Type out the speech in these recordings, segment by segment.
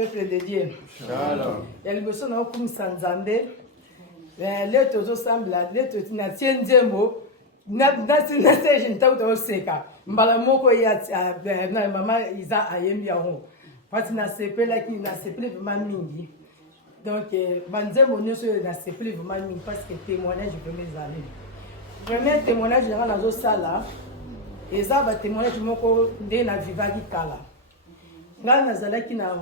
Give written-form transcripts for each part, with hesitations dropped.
peuple de Dieu. Shalom. Il y a le besoin de Sanzambe. Les tozo sambla, les tozo na tienzembo. Na je n'tau to seka. Mbala moko ya na mama iza ayembi yango. Parce que na sepela ki na sepela vraiment mingi. Donc banzembo nyoso na sepela vraiment mingi parce que témoignage de mes amis. Premier témoignage dans la sala. Et ça va témoigner du moko de na vivaki kala. Nga nazalaki na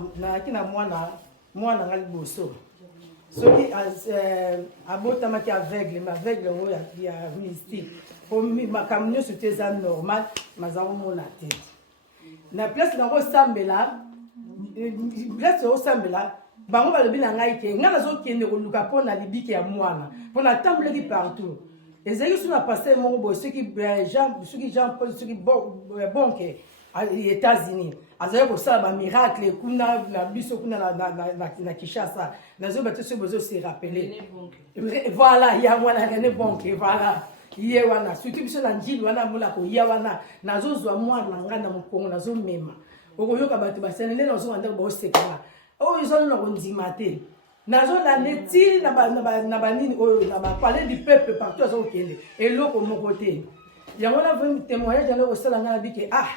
mwana ngali boso. Soki abotamaki aveugle, mais aveugle ngo ya mystique. Pour makambo nyonso te eza normal, mazango mona te. Na place nango sambela, place osambela, bango balobi na ngai ke nga nazokende koluka mpo na libiki ya mwana, mpo na tamboleki partout. Ezali sous la passé mon boy ceux qui Jean Paul ceux qui bon que aux États-Unis azali ko sala ba miracle kuna na biso kuna na Kinshasa nazo bato se bozo se rappeler voilà il y a moi la René Bonke voilà yé wana surtout biso na njili wana mula ko ya wana nazo zwa mwana ngana mukongo nazo mema okoyoka bato basenele nazo wanda ba osekana o izo na kondima te. Nazo la neti na banini na ba parler du peuple partout à son kende et l'autre mon côté yango na vraiment témoignage dans le sala na bi ke ah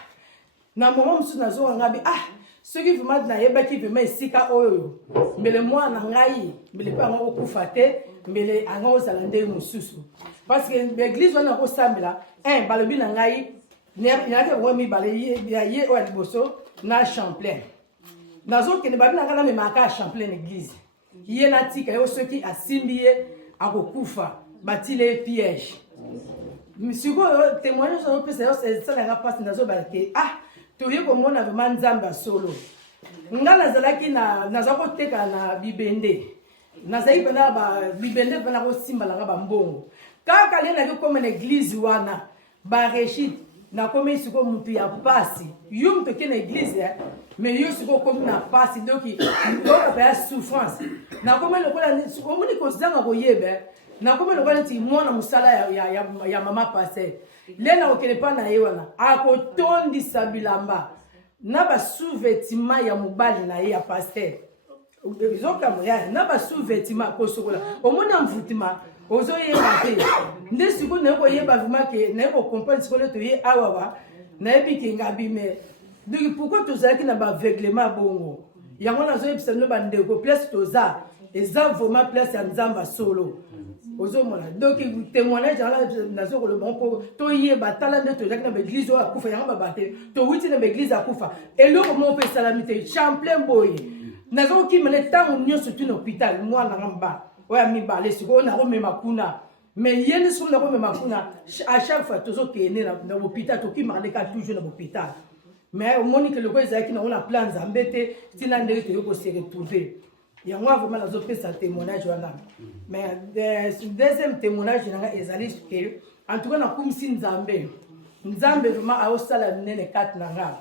na moment musu nazo ngabi ah ceux qui vraiment na yeba qui vraiment sika oyo mais le moi na ngai mais le pas ngo kufate mais le anga osala nde mususu parce que l'église wana ko sambela balobi na ngai na ke wo mi bale ye o aliboso na Champlain nazo kende babi na ngana me maka Champlain l'église qui est natika et ceux qui assimbié à kokufa batile piège monsieur témoignage sur le ça n'a pas passé dans balké ah toye ko mona vraiment nzamba solo nga nazalaki nazako teka na bibende nazali bana ba bibende bana ko simbala nga bambongo kaka le na ko mena église wana ba rechit na komi siko mutu ya pasi yum to kena église mais yo siko komi na pasi donc il doit faire souffrance na komi le kola omuni ko zanga ko yebe na komi le kola ti mona musala ya mama passé le na okele pa na yewana akotondi sabilamba na ba sous-vêtement ya mobali na ye ya pasteur bizoka moya na ba sous-vêtement ko sokola omona mvutima ozo yeba te nde siko na ko yeba vraiment que na ko comprendre siko le to ye awawa na ebi ke ngabi me donc pourquoi tozaki na ba aveuglement bongo yango na zo yebisa no ba ndeko place toza eza vraiment place ya nzamba solo ozo mona donc témoignage na zo ko le bon ko to yeba tala nde tozaki na ba église o akufa yango ba bate to witi na ba église akufa eloko mo pe salamité Champlain boy na zo ki mele tango nyoso tu na hôpital moi na ngamba oya mi balé siko na ko mema kuna mais yene sur na ko mema kuna à chaque fois tozo kene na hôpital to ki marle ka toujours na hôpital mais au monique le ko ezaki na on a plan zambete tina ndenge to ko se retrouver yango vraiment na zo pesa témoignage wana mais deuxième témoignage na ezali que en tout cas na kumisi nzambe vraiment a osala nene 4 na nga